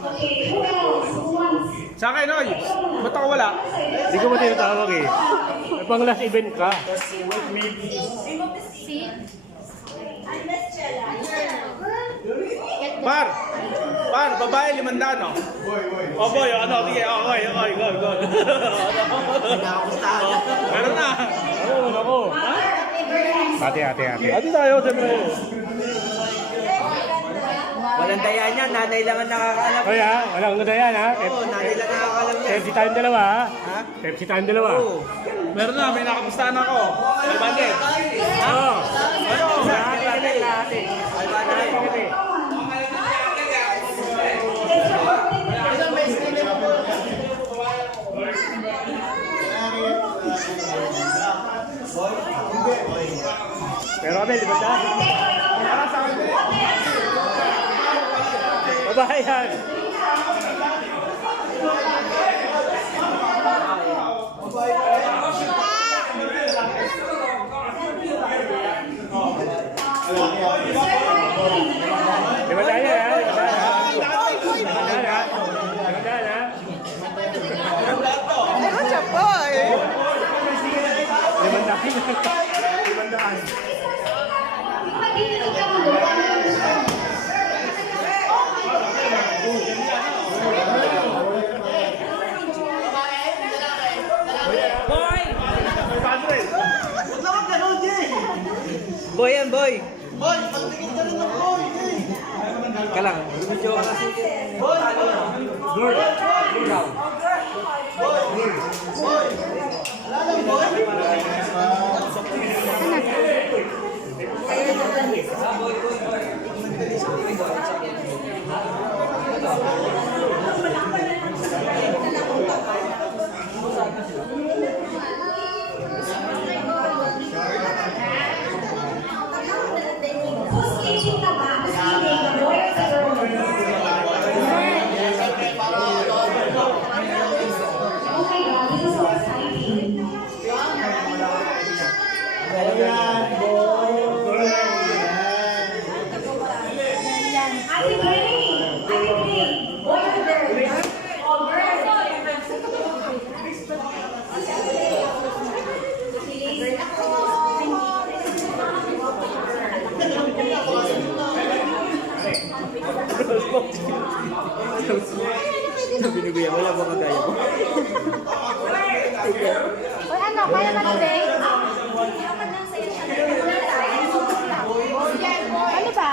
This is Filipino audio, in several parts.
Okay, who else? Who wants? Sa akin, oy. Ba't ako wala? Hindi ko mo tinatawag eh. May pang last event ka. Par, babae, 500, no? Oh, boy, ano, sige, okay, go. Meron na. Ako. Ate. Ate tayo, siyempre. Walang daya niya, nanay lang ang nakakaalam. Kaya, walang nadayan ha? Oo, nanay lang nakakaalam niya. Pepsi tayong dalawa ha? Ha? Pepsi tayong dalawa. Oo. Meron na, may nakapustahan ako. Albandit. Oo. Ate. Pero Abel, di ba siya? Babae yan. Di ba tayo ha? Boy yan, boy. Boy, pagtingin ka rin ng boy. Ka lang, video ka kasi. Boy. Boy. Housekeeping ka ba? Housekeeping. Boy or girl? Oh my God, this is so exciting. Ate Gray! Boy or girl? Oh, girl. Binibigyan mo lang mga kagaya mo. Uy, ano? Kaya ka na, Day? Ano ba?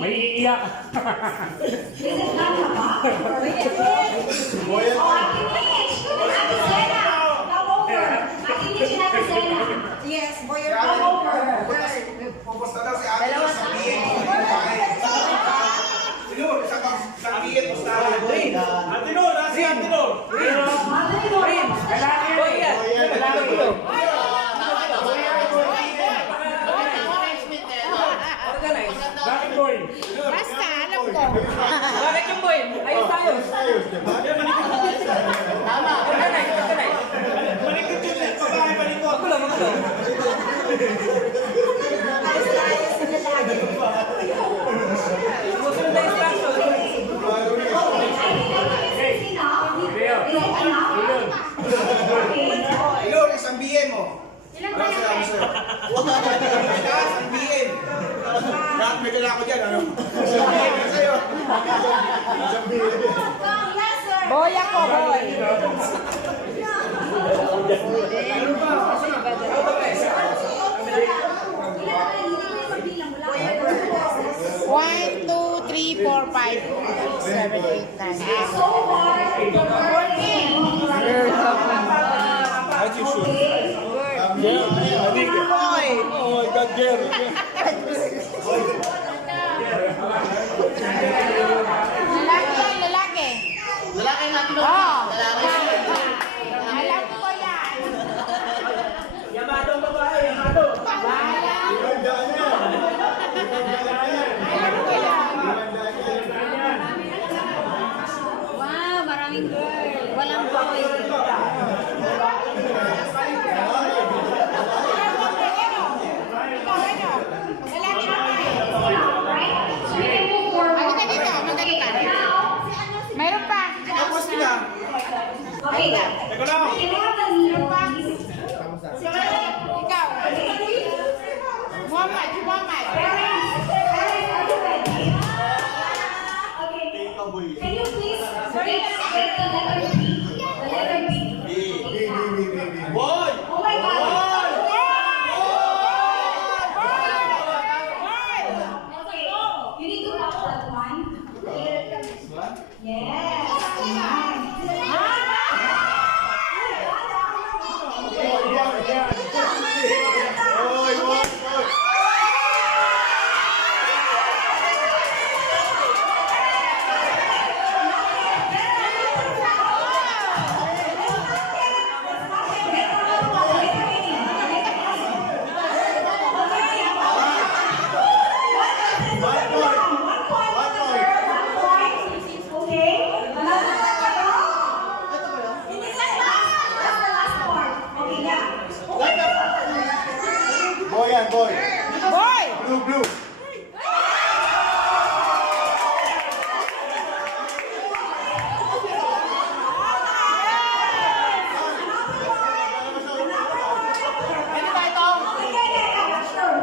May iiyak. Is it not a bar? Oh, Ate Mitch! Ate Sena! Come over! Ate Mitch and Ate Sena! Yes, boy or Come over! Pupusta daw si Ate sa sabihin mo yung babae. Sinur, sabihin mo sa Ate. Ate Nur, nasi Ate Nur. Ate Mitch! Boy yan. Lalaki ito. Bakit boy? Basta, alam ko. Bakit yung boy? Ayos tayo. Tama. Organize. Malikot yun eh. Babae, malikot. Magulo. Susunod na instruction. Sinur, isang BM mo. Ilan Ano ba sila mo yan? sa'yo? Isang BM. Lahat may dala ko dyan, ano? Isang BM sa'yo. Isang BM. Boy ako, boy. One, two, three, four, five, 7, 8, 9. So far, working. As you should. Yeah, I think. Oh my God, Jerry. Lalaki. Lalaki natin. Oh. Alam ko yan. Wait lang. Teka lang. 11 little puppies.